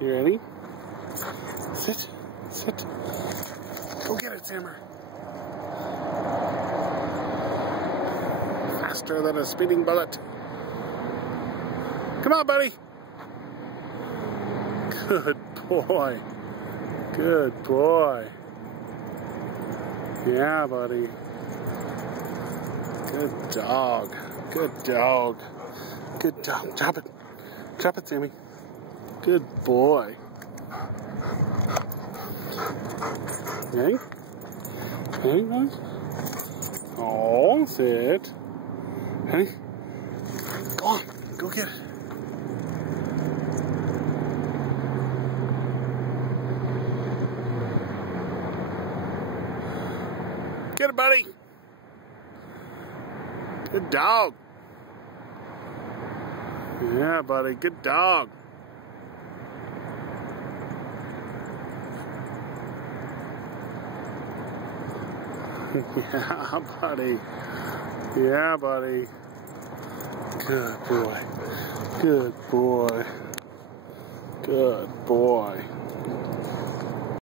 You ready? Sit. Sit. Go get it, Sammer. Faster than a speeding bullet. Come on, buddy. Good boy. Good boy. Yeah, buddy. Good dog. Good dog. Good dog. Drop it. Drop it, Sammy. Good boy. Hey? Hey, guys? Oh, sit. Hey? Go on. Go get it. Get it, buddy. Good dog. Yeah, buddy. Good dog. Yeah, buddy. Yeah, buddy. Good boy. Good boy. Good boy.